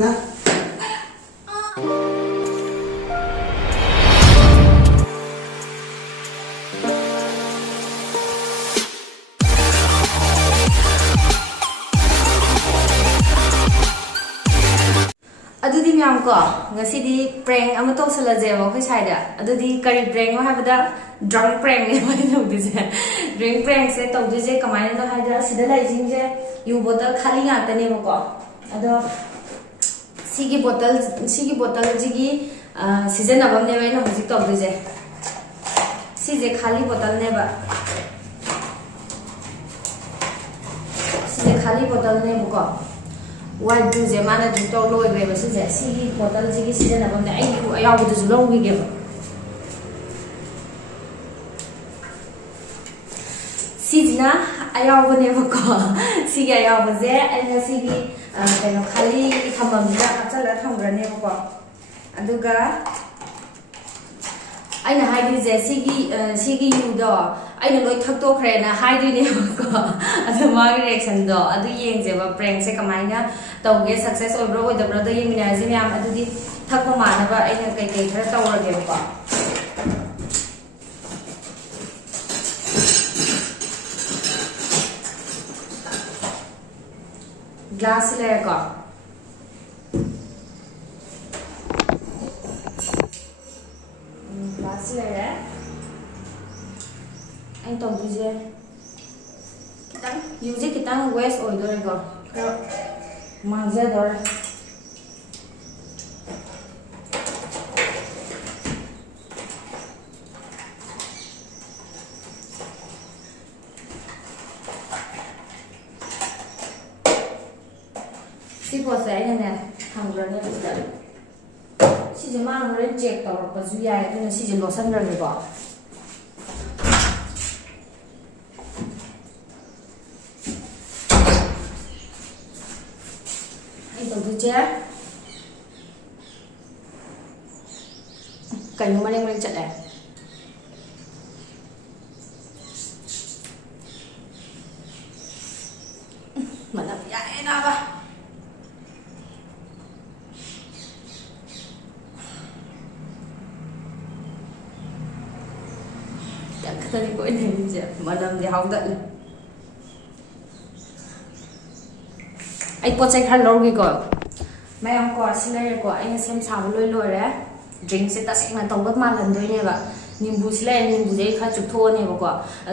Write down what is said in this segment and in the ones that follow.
나. Adudi miyam ko ngasi di prank ama to sala je mo kai sai da adudi kari prank mo ha bada drunk prank ne mai to du je drink prank se to du je kamai no ha da sida lai jing je yu bottle khali nga ta ne mo ko ado sigi bottle jigi season abam ne mai no hojik to du je si je khali bottle ne ba si je khali bottle ne mo ko white juice je mana drink to loi gre ba si je si bottle ji season abam ne ai ku ayaw bu du lo wi ge ba si jina ayaw ba ne ba ko si ga ayaw ba je ai na si gi kano khali thamam ja achal thang ra ne ba ko aduga aina haidi je sigi yu do aina loi thak to khre na haidi ne ko adu ma reaction do adu yeng je ba prank se kamaina tawge success oi bro oi da bro da yeng mina je myam adu di thak ko ma na ba aina kai kai khara tawra ge ko glass le ko là anh tổng du dê kitang use kitang waste oil rồi go mang ra rồi si po sai nè thằng rồi nè si je ma nó check tàu pa zu ya nên si je lotion rồi go anh tàu du che cảnh mà đang chặt này mà làm vậy nào ba tadi ko ini je malam dia hau dak ai pot sai khar lor gi ko mai am ko silai ko ai sem sa loi loi re drink se ta sek na tong bat ma lan doi ne ba nimbu silai nimbu je kha chuk tho ne ba ko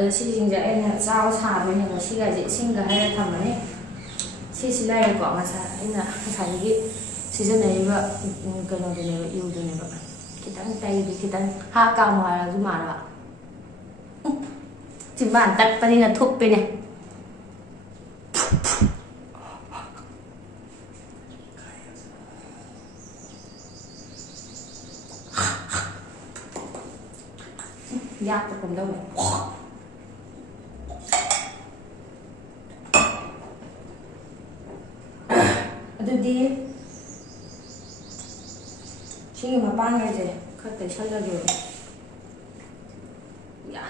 si jing ja ai na chao sa ba ne ko si ga je sing ga hai tham ba ne si silai ko ma sa ai na sa gi season này ba cái nào này yêu cái này ba kita tay kita ha ka ma la du ma la chỉ bản tắt ta đi là thuốc bên này yap tôi cùng đâu này tôi đi chỉ mà ba ngày rồi khát tới sao ra rồi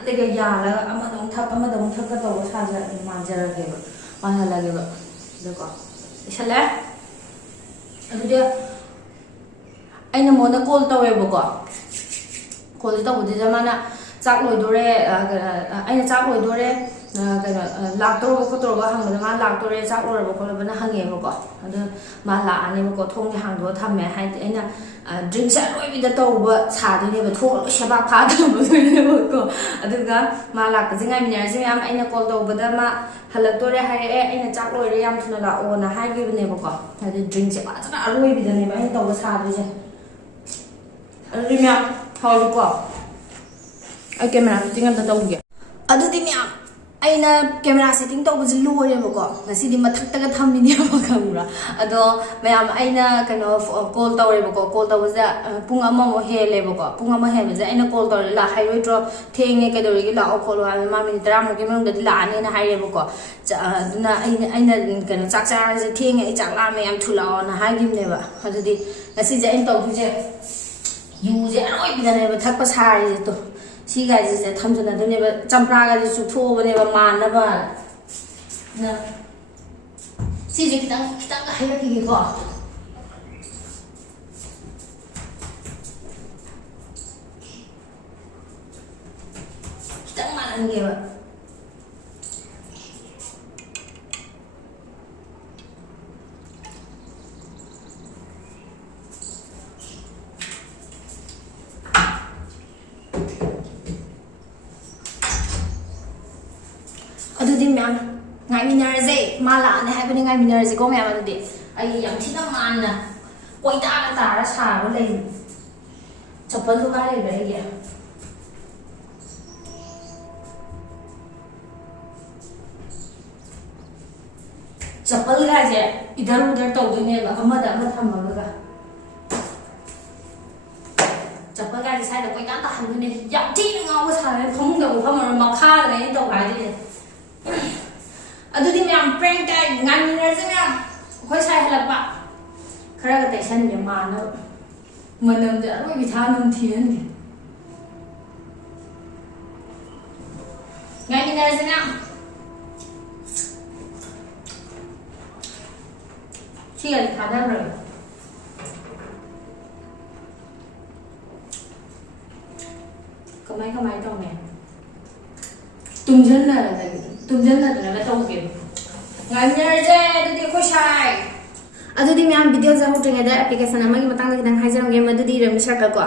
내가 야라 아마동 탑 가도 사자 만져라게 만하라게 그거 이살래 아주자 아이나 뭐나 콜 떠왜 보고 콜 떠보지 자마나 짝 로이도래 아이나 짝 로이도래 그거 락도로 거도로 한번 마 락도래 짝 로르고 콜버나 항해 보고 아도 마 라안에 보고 통에 항도 탐매 할 때나 drink sa loi bi da to ba cha de ne ba tho sha ba pha da ba ne ba ko aduga ma la ka jinga mi nya jing am aina call do ba da ma halak to re hai e aina chak loi re yam thuna la o na hai bi ne ba ko ha de drink se ba cha loi bi da ne ba aina to ba cha de je ri mya ha lu ko ai camera tinga da to ge adu di mya aina camera setting to bujil lu re ba ko ngasi di mathak ta ga thamni ne ba kamra ado mayam aina kano call to re ba ko call to ba pung ama mo he le ba ko pung ama he ba aina call to la hai ro tro theng ne ka do ri la o kholo ha ma min dra mo ke mong da la ne na hai re ba ko duna aina kano chak cha je theng ai chak la me am thula na hai gim ne ba adu di ngasi je ain to bu je yu je roi bi da ne ba thak pa sa ri to si ga je thamjana do ne ba champra ga je chu tho ba ne ba man na ba na si je kitang ga hai ra ki ko ꯇꯥꯍꯟꯒꯦꯕ ꯑꯗꯨꯗꯤ ꯃꯌꯥꯝ ꯉꯥꯏꯃꯤꯟꯅꯔꯁꯦ ꯃꯥ ꯂꯥꯛꯑꯅꯤ ꯍꯥꯏꯕꯅꯤ ꯉꯥꯏꯃꯤꯟꯅꯔꯁꯦꯀꯣ ꯃꯌꯥꯝ ꯑꯗꯨꯗꯤ ꯑꯩ ꯌꯥꯝ ꯊꯤꯅ ꯃꯥꯟꯅ ꯀꯣꯏꯇꯥꯅ ꯇꯥꯔ ꯁꯥꯔꯒ ꯂꯩ ꯆꯄꯜꯗꯨ ꯀꯥꯏ ꯂꯩꯕ꯭ꯔꯥ ꯑꯩꯒꯤ ꯆꯄꯜ ꯒꯥꯏꯁꯦ इधर उधर तौदोइनेबा अमदा अमा थम्मगा चप्पल गाड़ी साइड कोई कांता हंगने याम थीन गाव सारे फमुंग दो फमर मखा ने तो गाड़ी अदुदि म्याम प्रैंक टाइम गामिनर से म्याम खोई साइ हलपा खरा ग टेंशन ने मानो मनम ज रोइ बिथा नम थियन गामिनर से ma'am Chị khá đơn rồi có mấy trong này tung chân là nó trong kiểu ngày nhớ chứ tôi đi khôi sai ꯑꯗꯨꯗꯤ ꯃꯌꯥꯝ ꯚꯤꯗꯤꯑꯣ ꯍꯧꯗ꯭ꯔꯤꯉꯩꯗ ꯑꯦꯄ꯭ꯂꯤꯀꯦꯁꯟ ꯑꯃꯒꯤ ꯃꯇꯥꯡꯗ ꯈꯤꯇꯪ ꯍꯥꯏꯖꯔꯝꯒꯦ ꯃꯗꯨꯗꯤ ꯔꯃꯤ ꯁꯔꯀꯜ ꯀꯣ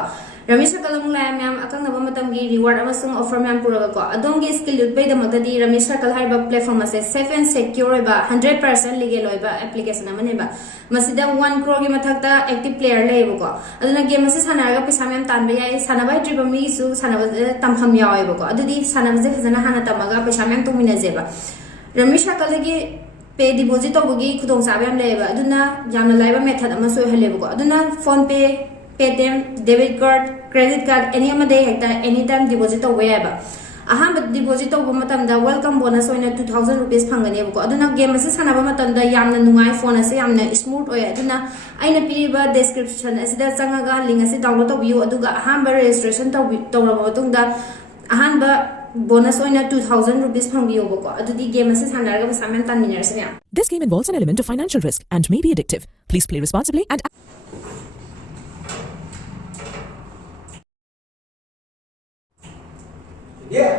ꯔꯃꯤ ꯁꯔꯀꯜ ꯑꯃꯨꯛ ꯂꯥꯛꯑꯦ ꯃꯌꯥꯝ ꯑꯀꯛꯅꯕ ꯃꯇꯝꯒꯤ ꯔꯤꯋꯥꯔꯗ ꯑꯃꯁꯨꯡ ꯑꯣꯐꯔ ꯃꯌꯥꯝ ꯄꯨꯔꯒ ꯀꯣ ꯑꯗꯣꯝꯒꯤ ꯁ꯭ꯀꯤꯜ ꯂꯨꯠꯄꯩꯗꯃꯛꯇꯗꯤ ꯔꯃꯤ ꯁꯔꯀꯜ ꯍꯥꯏꯔꯤꯕ ꯄ꯭ꯂꯦꯠꯐꯣꯔꯝ ꯑꯁꯦ ꯁꯦꯐ ꯑꯦꯟ ꯁꯦꯀ꯭ꯌꯣꯔ ꯑꯣꯏꯕ 100% ꯂꯤꯒꯦꯜ ꯑꯣꯏꯕ ꯑꯦꯄ꯭ꯂꯤꯀꯦꯁꯟ ꯑꯃꯅꯦꯕ ꯃꯁꯤꯗ 1 crore ꯃꯊꯛꯇ ꯑꯦꯛꯇꯤꯚ ꯄ꯭ꯂꯦꯌꯔ ꯂꯩꯌꯦꯕꯀꯣ ꯑꯗꯨꯅ ꯒꯦꯝ ꯑꯁꯤ ꯁꯥꯟꯅꯔꯒ ꯄꯩꯁꯥ ꯃꯌꯥꯝ ꯇꯥꯟꯕ ꯌꯥꯏ ꯁꯥꯟꯅꯕ ꯍꯩꯇ꯭ꯔꯤꯕ ꯃꯤꯒꯤꯁꯨ ꯁꯥꯟꯅꯕꯗ ꯇꯝꯐꯝ ꯌꯥꯎꯋꯦꯕꯀꯣ ꯑꯗꯨꯗꯤ ꯁꯥꯟꯅꯕꯁꯦ ꯐꯖꯅ ꯍꯥꯟꯅ ꯇꯝꯃꯒ ꯄꯩꯁꯥ ꯃꯌꯥꯝ ꯇꯣꯡꯃꯤꯟꯅꯖꯦꯕ ꯔꯃꯤ ꯁꯔꯀꯜꯗꯒꯤ पे डिपोजिट तौबगी खुदों चाबे हम लेबा अदुना यामना लाइबा मेथड अमा सोय हलेबको अदुना फोन पे Paytm debit card credit card any अमा दे हेक्ता एनी टाइम डिपोजिट तौबे याबा अहाम डिपोजिट तौबा मतमदा वेलकम बोनस ओइना 2000 रुपीस फंगनेबको अदुना गेम असे सानाबा मतमदा यामना नुंगाई फोन असे यामना स्मूथ ओय अदुना आइना पीबा डिस्क्रिप्शन असिदा चंगागा लिंक असे download तौबियो अदुगा अहाम registration तौरबा मतुंगदा अहाम bonus oina 2000 rupees phangbiyo adudi game ase sanaraga pesa mem tanminarse mya. This game involves an element of financial risk and may be addictive. Please play responsibly and Yeah.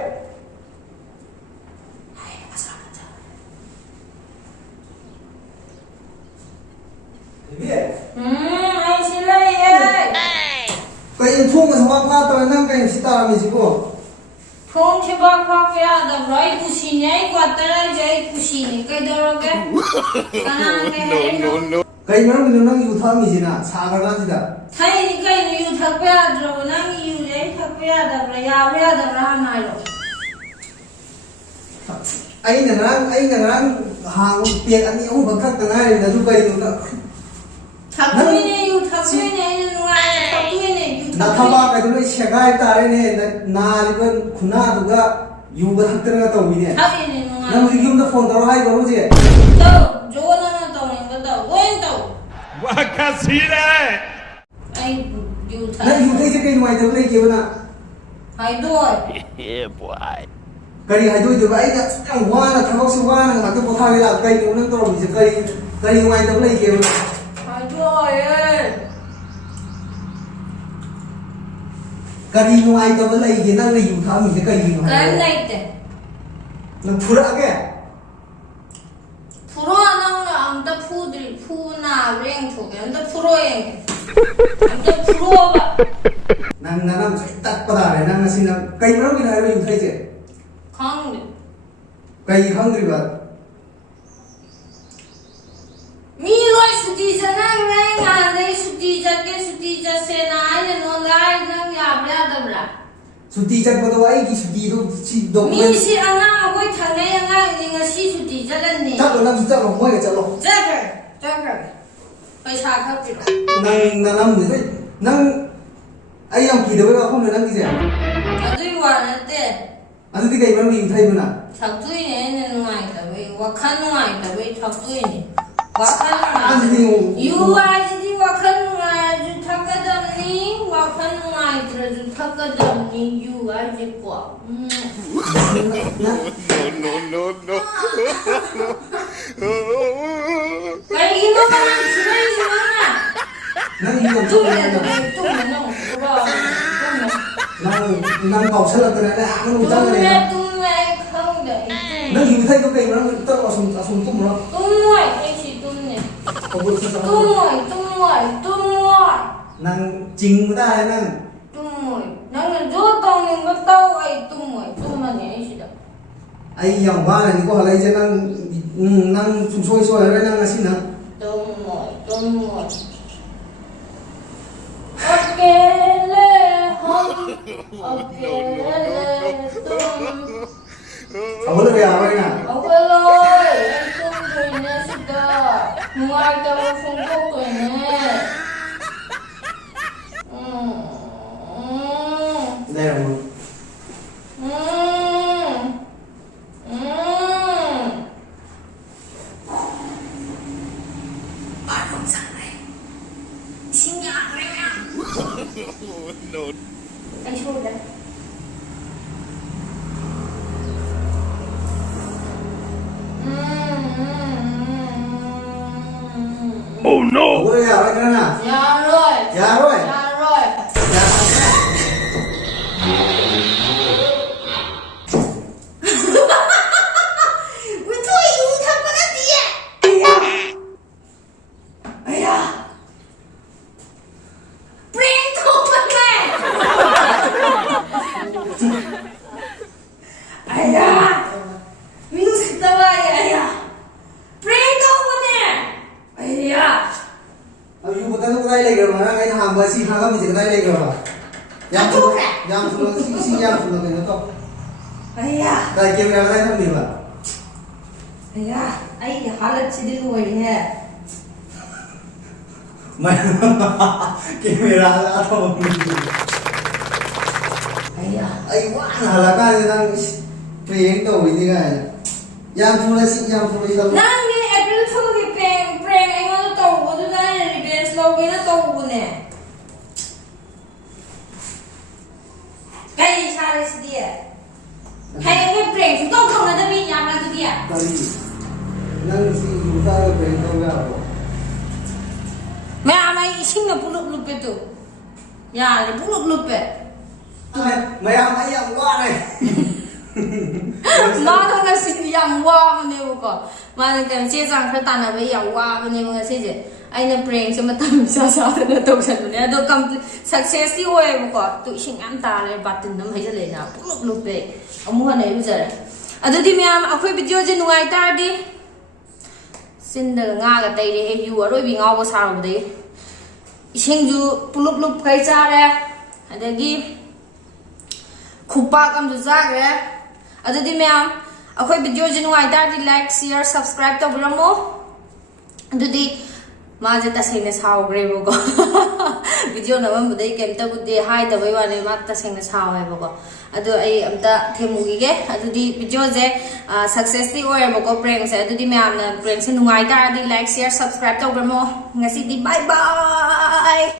Ai xin lỗi ơi. Cái phun mà hoa hoa tôi năng cái gì ta làm gì cô? Phone से बात बात पे आता भाई खुशी नहीं quarter जाए खुशी नहीं कहीं दौड़ोगे No. Kaya mo nang yuta mi sina sagar na sida. Thay ni kaya ni yu thak pe adro nang yu le thak pe adabra ya na lo. Ai na nang hang pian ani ang bagkat na ngai na du kay no na. Thak pe ni yu thak pe ni nuai thak pe ni yu. Na thaba kay no segai ta ne na liban khuna duga yu ba thak na to mi ne. Thak ni nuai. Nang yum da phone taro hai garo je. To jo na to ni ba to wen to. Wakasira. Ai yu thak. Na yu thai je kay nuai da play ke na. Hai doi. Yeah, boy. Kari hai doi ba ai da ang wa na thabak si wa na ma to potha la kay no nang to mi je kari nuai da play ke na. Hai doi ơi. Kari nuai da play ke na yu tha mi je kay no. Cái này te. Nang phura ke. 프로 하나는 안다 푸들 푸나 랭 토게 안다 프로에 안다 프로가 Nang nanam tak pada re nang sina kai maro ki hai yu thai je. 강 Kai khangri ba. 미로이 수디잖아 랭 안데 수디자게 수디자세나 아이는 온라인 능 야브라더브라 Suti chat ba do ai ki suti do si do. 미시 아나 거기 당내 양아 닝아 시 수디자란니 Chat lo nang chat lo moi chat lo. 저거 पैसा खर्च Nang nanam ni nang ai am ki de ba khom nang ki je. अदुई वानते Adu ti kai maro yu thai ba na. 탁두이네 누나이다 왜 와칸 누나이다 왜 탁두이네 와칸 Adu ti ngo. 유아지디 와칸 누나이주 탁가담니 와칸 누나이드라주 탁가담니 유아지 과 No. 빨리 이놈아 지나이 지나나 Nang yu 또 chot 그래 na. 또 뭐냐 Nang kau salat na na nang chang 또 ne. tum에 thay cái nó tất cả sùng tung nó tung rồi anh chị tung nè có bữa sau tung rồi nàng chính người ta đấy nàng tung rồi nàng là rốt tông nên có tao ấy tung mà nè anh chị đó ai yang quá này có lấy cho nàng sùng sôi đấy nàng là xin hả tung rồi ok lê hông ok lê tung Kamu lebih apa ini? ok rồi anh tung rồi nè chị đó ngoài tao không có rồi nè Đây là một bạn không sang này xin nhạc này nha No. anh chui đây Oh no! Kamu lebih apa ini nak? dạ rồi Ya rồi. dạ rồi Ya.我终于他们的爹！哎呀，brain 痛了没？哎呀，没有吃到哎呀，brain 痛了呢！哎呀， अब ये बता तो बताई लेकर बना कहीं हम बस ही खाना मुझे बताई लेकर बना yang sudah si yang sudah kena tu 哎呀， dah kira kira apa ni ba 哎呀，哎呀，哈了吃的多呢。 mai kamera atau 哎呀， ai wah lah kan yang prank tu ini kan yang sudah si yang sudah itu 那你 April 2的 prank 哎，我都到我都在 revenge 老给他到我呢。该一下的是的，还有个 prank 都看了这边伢们这的。 tadi yang si juta prank tu apa 没俺们一心的不录别都，呀，你不录别。 mày ăn cái yang wah này妈的，那是养娃嘛，那个，妈的，跟街上可打那位养娃嘛，那个谁姐，哎，那 prank 什么他们小小的那都成那都咁 success 啲位個，都先啱打咧，八點咁起出嚟啦，碌碌嘅，我冇可能要啫。ꯑꯗꯨꯗꯤ ꯃꯌꯥꯝ ꯑꯩꯈꯣꯏ ꯚꯤꯗꯤꯑꯣꯁꯦ ꯅꯨꯡꯉꯥꯏꯇꯥꯔꯗꯤ ꯆꯤꯟꯗꯒ ꯉꯥꯒ ꯇꯩꯔꯦ U ꯑꯔꯣꯏꯕꯤ ꯉꯥꯎꯕ ꯁꯥꯔꯨꯕꯗꯒꯤ ꯏꯁꯤꯡꯁꯨ ꯄꯨꯂꯨꯞ ꯂꯨꯞ ꯀꯩ ꯆꯥꯔꯦ ꯑꯗꯒꯤ ꯈꯨꯄꯥꯛ ꯑꯃꯁꯨ ꯆꯥꯈ꯭ꯔꯦ ꯑꯗꯨꯗꯤ ꯃꯌꯥꯝ ꯑꯩꯈꯣꯏ ꯚꯤꯗꯤꯑꯣꯁꯦ ꯅꯨꯡꯉꯥꯏꯇꯥꯔꯗꯤ ꯂꯥꯏꯛ ꯁꯤꯌꯔ ꯁꯕꯁꯀ꯭ꯔꯥꯏꯕ ꯇꯧꯕꯤꯔꯝꯃꯣ ꯑꯗꯨꯗꯤ ꯃꯥꯁꯦ ꯇꯁꯦꯡꯅ ꯁꯥꯎꯈ꯭ꯔꯦꯕꯀꯣ ꯚꯤꯗꯤꯑꯣ ꯅꯝꯃꯝꯕꯗꯩ ꯀꯩꯝꯇꯕꯨꯗꯤ ꯍꯥꯏꯗꯕꯩ ꯋꯥꯅꯤ ꯃꯥ ꯇꯁꯦꯡꯅ ꯁꯥꯎꯋꯦꯕꯀꯣ ꯑꯗꯣ ꯑꯩ ꯑꯝꯇ ꯊꯦꯝꯃꯨꯈꯤꯒꯦ ꯑꯗꯨꯗꯤ ꯚꯤꯗꯤꯑꯣꯁꯦ ꯁꯛꯁꯦꯁꯇꯤ ꯑꯣꯏꯔꯦꯕꯀꯣ ꯄ꯭ꯔꯦꯡꯁꯦ ꯑꯗꯨꯗꯤ ꯃꯌꯥꯝꯅ ꯄ꯭ꯔꯦꯡꯁꯦ ꯅꯨꯡꯉꯥꯏꯇꯥꯔꯗꯤ ꯂꯥꯏꯛ ꯁꯤꯌꯔ ꯁꯕꯁꯀ꯭ꯔꯥꯏꯕ ꯇꯧꯕꯤꯔꯝꯃꯣ ꯉꯁꯤꯗꯤ ꯕꯥꯏ ꯕꯥꯏ